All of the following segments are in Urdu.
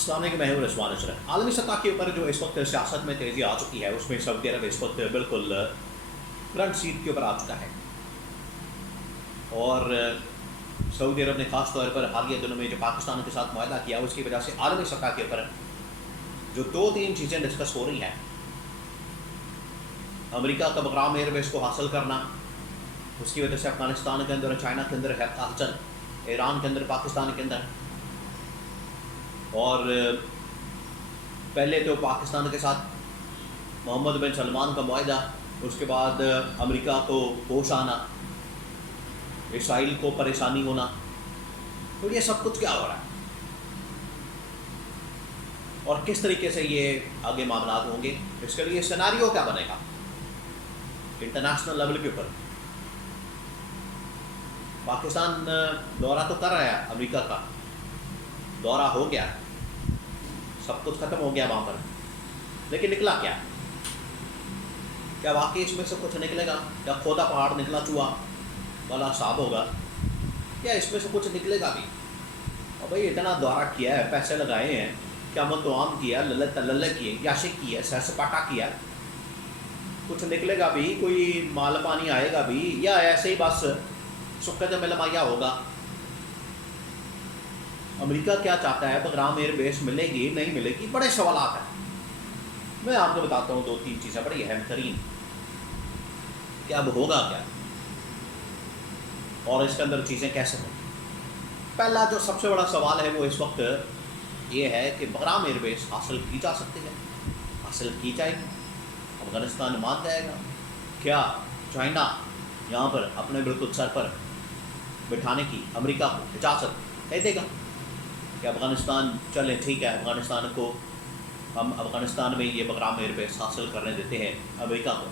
السلام علیکم، میں ہوں رضوان اشرف۔ عالمی سطح کے اوپر جو اس وقت سیاست میں تیزی آ چکی ہے، اس میں سعودی عرب اس وقت بالکل فرنٹ سیٹ کے اوپر آ چکا ہے، اور سعودی عرب نے خاص طور پر حالیہ دنوں میں جو پاکستان کے ساتھ معاہدہ کیا، اس کی وجہ سے عالمی سطح کے اوپر جو 2-3 چیزیں ڈسکس ہو رہی ہیں: امریکہ کا بغرام ایئر بیس کو حاصل کرنا، اس کی وجہ سے افغانستان کے اندر، چائنا کے اندر ہے قاچن، ایران کے اندر، پاکستان کے اندر، اور پہلے تو پاکستان کے ساتھ محمد بن سلمان کا معاہدہ، اس کے بعد امریکہ کو ہوش آنا، اسرائیل کو پریشانی ہونا، تو یہ سب کچھ کیا ہو رہا ہے اور کس طریقے سے یہ آگے معاملات ہوں گے، اس کے لیے سیناریو کیا بنے گا انٹرنیشنل لیول کے اوپر۔ پاکستان دورہ تو کر رہا ہے، امریکہ کا دورہ ہو گیا، سب کچھ ختم ہو گیا وہاں پر، لیکن نکلا کیا؟ کیا واقعی اس میں سے کچھ نکلے گا؟ کیا کھودا پہاڑ نکلا چوہا والا حساب ہوگا، یا اس میں سے کچھ نکلے گا بھی؟ اور بھائی اتنا دورہ کیا ہے، پیسے لگائے ہیں، قیامت و عام کیا، للہ تللہ کیے، یاشی کی ہے، سیر سپاٹا کیا، کچھ نکلے گا بھی؟ کوئی مال پانی آئے گا بھی، یا ایسے ہی بس سکت میں لمایا ہوگا؟ امریکہ کیا چاہتا ہے؟ بغرام ایئر بیس ملے گی نہیں ملے گی؟ بڑے سوالات ہیں۔ میں آپ کو بتاتا ہوں 2-3 چیزیں بڑی اہم ترین کہ اب ہوگا کیا اور اس کے اندر چیزیں کیسے ہوں گی۔ پہلا جو سب سے بڑا سوال ہے وہ اس وقت یہ ہے کہ بغرام ایئر بیس حاصل کی جا سکتی ہے، حاصل کی جائے گی، افغانستان مان جائے گا؟ کیا چائنا یہاں پر اپنے بالکل سر پر بٹھانے کی امریکہ کو اجازت دے گا کہ افغانستان چلیں ٹھیک ہے، افغانستان کو ہم افغانستان میں یہ بغرام ایئر بیس حاصل کرنے دیتے ہیں امریکہ کو؟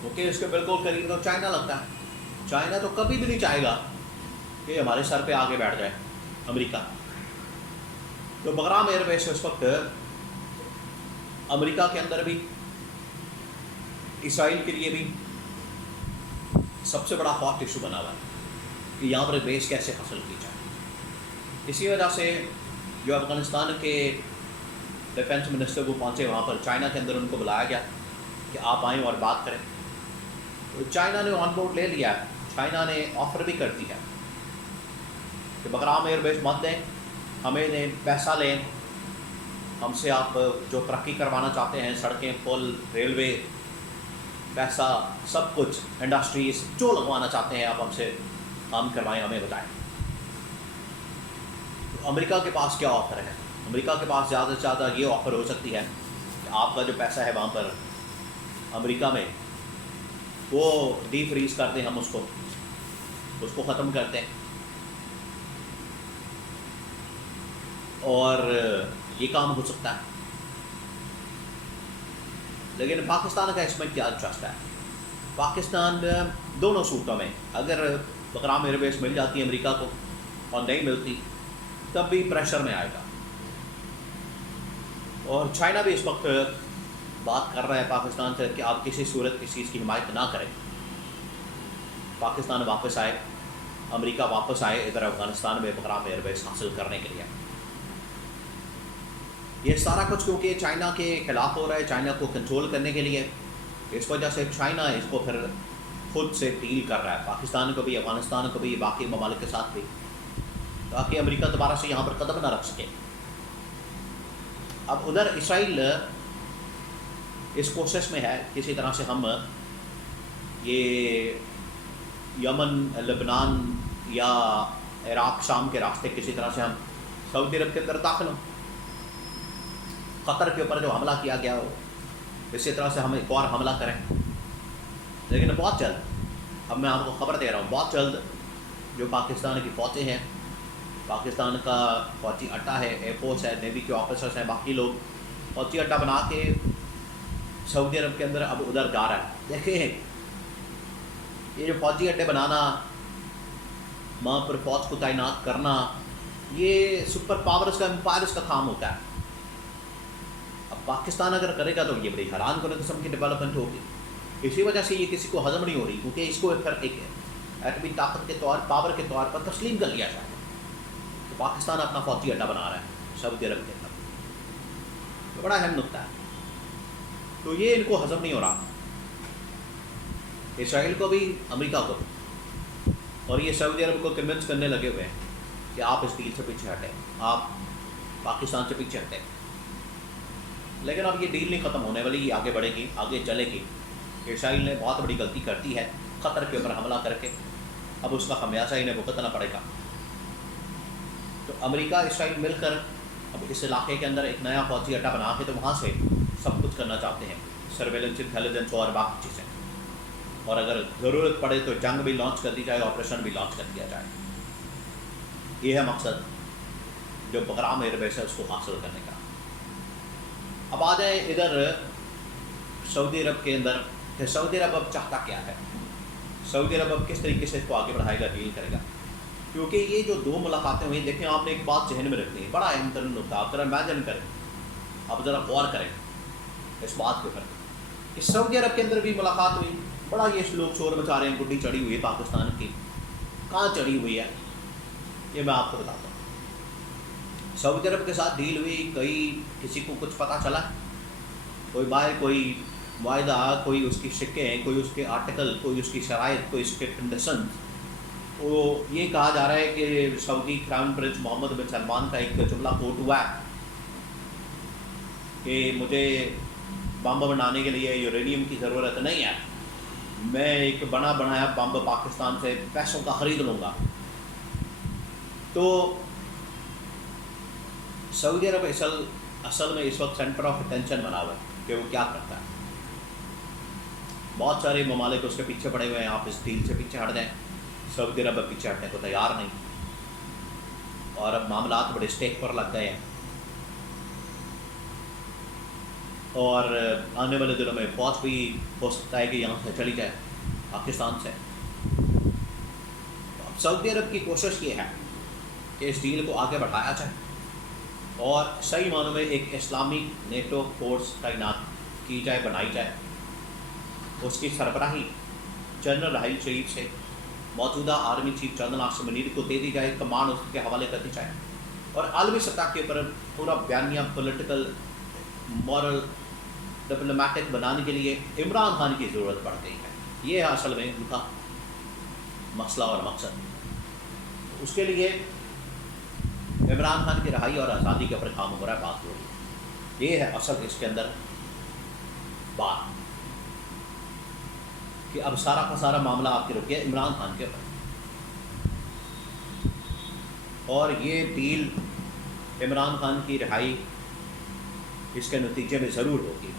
کیونکہ اس کے بالکل قریب تو چائنا لگتا ہے۔ چائنا تو کبھی بھی نہیں چاہے گا کہ ہمارے سر پہ آگے بیٹھ جائے امریکہ۔ تو بغرام ایئر بیس اس وقت امریکہ کے اندر بھی، اسرائیل کے لیے بھی سب سے بڑا ہاٹ ایشو بنا ہوا ہے کہ یہاں پر بیس کیسے حاصل کی جائے۔ اسی وجہ سے جو افغانستان کے ڈیفینس منسٹر وہ پہنچے وہاں پر، چائنا کے اندر ان کو بلایا گیا کہ آپ آئیں اور بات کریں، تو چائنا نے آن بورڈ لے لیا ہے۔ چائنا نے آفر بھی کر دی ہے کہ بغرام ایئر بیس مت دیں، ہمیں دیں، پیسہ لیں ہم سے، آپ جو ترقی کروانا چاہتے ہیں، سڑکیں، پل، ریلوے، پیسہ، سب کچھ، انڈسٹریز جو لگوانا چاہتے ہیں آپ ہم سے کام کروائیں، ہمیں بتائیں۔ تو امریکہ کے پاس کیا آفر ہے؟ امریکہ کے پاس زیادہ سے زیادہ یہ آفر ہو سکتی ہے کہ آپ کا جو پیسہ ہے وہاں پر امریکہ میں وہ ڈی فریز کر دیں، ہم اس کو ختم کر دیں، اور یہ کام ہو سکتا ہے۔ لیکن پاکستان کا اس میں کیا انٹرسٹ ہے؟ پاکستان دونوں صورتوں میں، اگر بغرام ایئر بیس مل جاتی ہے امریکہ کو اور نہیں ملتی تب بھی پریشر میں آئے گا، اور چائنا بھی اس وقت بات کر رہا ہے پاکستان سے کہ آپ کسی صورت کسی چیز کی حمایت نہ کریں، پاکستان واپس آئے، امریکہ واپس آئے ادھر افغانستان میں بغرام ایئر بیس حاصل کرنے کے لیے۔ یہ سارا کچھ کیونکہ چائنا کے خلاف ہو رہا ہے، چائنا کو کنٹرول کرنے کے لیے، اس وجہ سے چائنا اس کو پھر خود سے ڈیل کر رہا ہے، پاکستان کو بھی، افغانستان کو بھی، باقی ممالک کے ساتھ بھی، تاکہ امریکہ دوبارہ سے یہاں پر قدم نہ رکھ سکے۔ اب ادھر اسرائیل اس کوشش میں ہے کسی طرح سے ہم یہ یمن، لبنان یا عراق، شام کے راستے کسی طرح سے ہم سعودی عرب کے اندر داخل ہوں۔ قطر کے اوپر جو حملہ کیا گیا ہو، اسی طرح سے ہم ایک اور حملہ کریں، لیکن بہت جلد، اب میں آپ کو خبر دے رہا ہوں، بہت جلد جو پاکستان کی فوجیں ہیں، پاکستان کا فوجی اڈا ہے، ایئر فورس ہے، نیوی کے آفیسرس ہیں، باقی لوگ فوجی اڈا بنا کے سعودی عرب کے اندر اب ادھر جا رہا ہے۔ دیکھیں یہ جو فوجی اڈے بنانا، وہاں پر فوج کو تعینات کرنا، یہ سپر پاورز کا، امپائرز کا کام ہوتا ہے۔ اب پاکستان اگر کرے گا تو یہ بڑی حیران کن قسم کی ڈیولپمنٹ ہوگی۔ اسی وجہ سے یہ کسی کو ہضم نہیں ہو رہی، کیونکہ اس کو پھر ایک ایٹمی طاقت کے طور، پاور کے طور پر تسلیم کر لیا جائے، تو پاکستان اپنا فوجی اڈا بنا رہا ہے سعودی عرب کے اندر، بڑا اہم نقطہ ہے. تو یہ ان کو ہضم نہیں ہو رہا، اسرائیل کو بھی امریکہ کو بھی، اور یہ سعودی عرب کو کنونس کرنے لگے ہوئے ہیں کہ آپ اس ڈیل سے پیچھے ہٹیں، آپ پاکستان سے پیچھے ہٹیں. لیکن اب یہ ڈیل نہیں ختم ہونے والی، یہ آگے بڑھے گی، آگے چلے گی. اسرائیل نے بہت بڑی غلطی کر دی ہے قطر کے اوپر حملہ کر کے، اب اس کا خمیازہ انہیں بھگتنا پڑے گا. تو امریکہ اسرائیل مل کر اب اس علاقے کے اندر ایک نیا فوجی اڈا بنا کے تو وہاں سے سب کچھ کرنا چاہتے ہیں، سرویلنس، انٹیلیجنس اور باقی چیزیں، اور اگر ضرورت پڑے تو جنگ بھی لانچ کر دی جائے، آپریشن بھی لانچ کر دیا جائے. یہ ہے مقصد جو بغرام ایئر بیس ہے اس کو حاصل کرنے کا. اب آ جائیں ادھر سعودی عرب کے اندر کہ سعودی عرب اب چاہتا کیا ہے، سعودی عرب اب کس طریقے سے اس کو آگے بڑھائے گا، ڈیل کرے گا. کیونکہ یہ جو دو ملاقاتیں ہوئی، دیکھیں آپ نے ایک بات ذہن میں رکھنی ہے، بڑا اہم ترین نقطہ، آپ ذرا امیجن کریں، آپ ذرا غور کریں اس بات کے اوپر کہ سعودی عرب کے اندر بھی ملاقات ہوئی. بڑا یہ لوگ شور مچا رہے ہیں، گڈی چڑھی ہوئی ہے پاکستان کی، کہاں چڑھی ہوئی ہے یہ میں آپ کو بتاتا ہوں. سعودی عرب کے ساتھ ڈیل ہوئی، کسی کو کچھ پتہ چلا، کوئی باہر کوئی معاہدہ، کوئی اس کی شکیں، کوئی اس کے آرٹیکل، کوئی اس کی شرائط، کوئی اس کے کنڈیشن. وہ یہ کہا جا رہا ہے کہ سعودی کراؤن پرنس محمد بن سلمان کا ایک جملہ کوٹ ہوا ہے کہ مجھے بم بنانے کے لیے یورینیم کی ضرورت نہیں ہے، میں ایک بنا بنایا بم پاکستان سے پیسوں کا خرید لوں گا. تو سعودی عرب اصل میں اس وقت سینٹر آف اٹینشن بنا ہوا ہے کہ وہ کیا کرتا ہے. بہت سارے ممالک اس کے پیچھے پڑے ہوئے ہیں، آپ اس ڈیل سے پیچھے ہٹ جائیں. سعودی عرب اب پیچھے ہٹنے کو تیار نہیں، اور اب معاملات بڑے اسٹیک پر لگ گئے ہیں، اور آنے والے دنوں میں فوج بھی ہو سکتا ہے کہ یہاں سے چلی جائے پاکستان سے. اب سعودی عرب کی کوشش یہ ہے کہ اس ڈیل کو آگے بڑھایا جائے اور صحیح معنوں میں ایک اسلامی نیٹو فورس تعینات کی جائے، بنائی جائے. اس کی سربراہی جنرل راحیل شریف سے موجودہ army chief general Asim Munir کو دے دی جائے، کمانڈ اس کے حوالے کر دی جائے، اور عالمی سطح کے اوپر پورا بیانیہ پولیٹیکل، مورل، ڈپلومیٹک بنانے کے لیے عمران خان کی ضرورت پڑ گئی ہے. یہ ہے اصل میں ان کا مسئلہ اور مقصد. اس کے لیے عمران خان کی رہائی اور آزادی کے اوپر کام ہو رہا ہے، بات ہو رہی ہے. یہ ہے اصل اس کے اندر بات کہ اب سارا کا سارا معاملہ آپ کے رک گیا عمران خان کے اوپر، اور یہ ڈیل عمران خان کی رہائی اس کے نتیجے میں ضرور ہوگی.